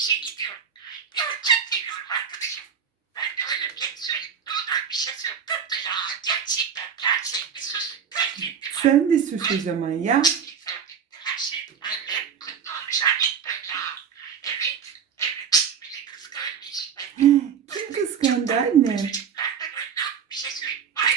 işe gidiyorum. Ya çok seviyorum arkadaşım. Ben de öyle bir söyleyeyim. Ne olur bir şey söyle. Tatlı ya. Gerçekten gerçek bir sus. Gerçek Sen de sus o zaman ya. Kim kıskandı anne? Çocuklardan önden bir şey söyleyeyim. Ay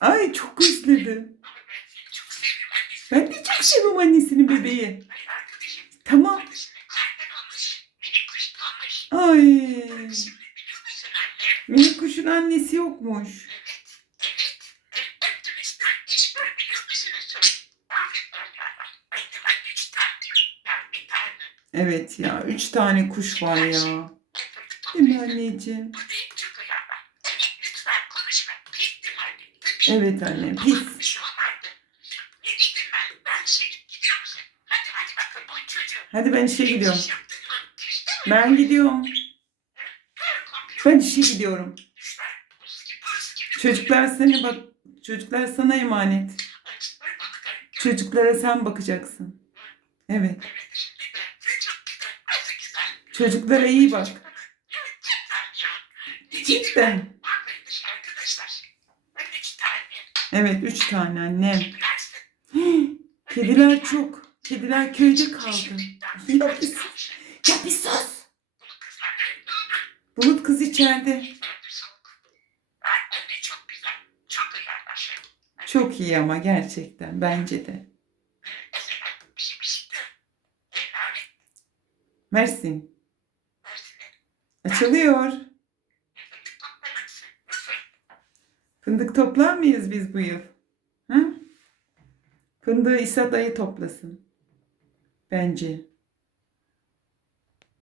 Ay çok özledim. Ama ben de çok seviyorum annesinin bebeği. Tamam. Ay. Minik kuşun annesi yokmuş. Evet ya üç tane kuş var ya. Değil mi anneciğim? Bu değil çok önemli. Evet, lütfen konuşma. Anne. Evet annem Ama pis. bir şey olmadı. Ne dedim ben? Ben şey gidiyor musun? Hadi hadi bakalım bu çocuğu. Hadi ben işe gidiyorum. Yaptın mı? Ben gidiyorum. Ben işe gidiyorum. Çocuklar sana bak. Çocuklar sana emanet. Çocuklara sen bakacaksın. Evet. Çocuklara iyi bak. Cidden ya. Cidden. Haklıymış arkadaşlar. Ben üç tane. Evet üç tane annem. Kediler çok. Kediler köyde kaldı. Ya bir sus. Ya bir sus. Bulut kız içeride. Çok iyi ama gerçekten bence de. Şey şey Mersin. Açılıyor. Fındık toplar mıyız biz bu yıl? Hı? Fındığı İsa dayı toplasın. Bence.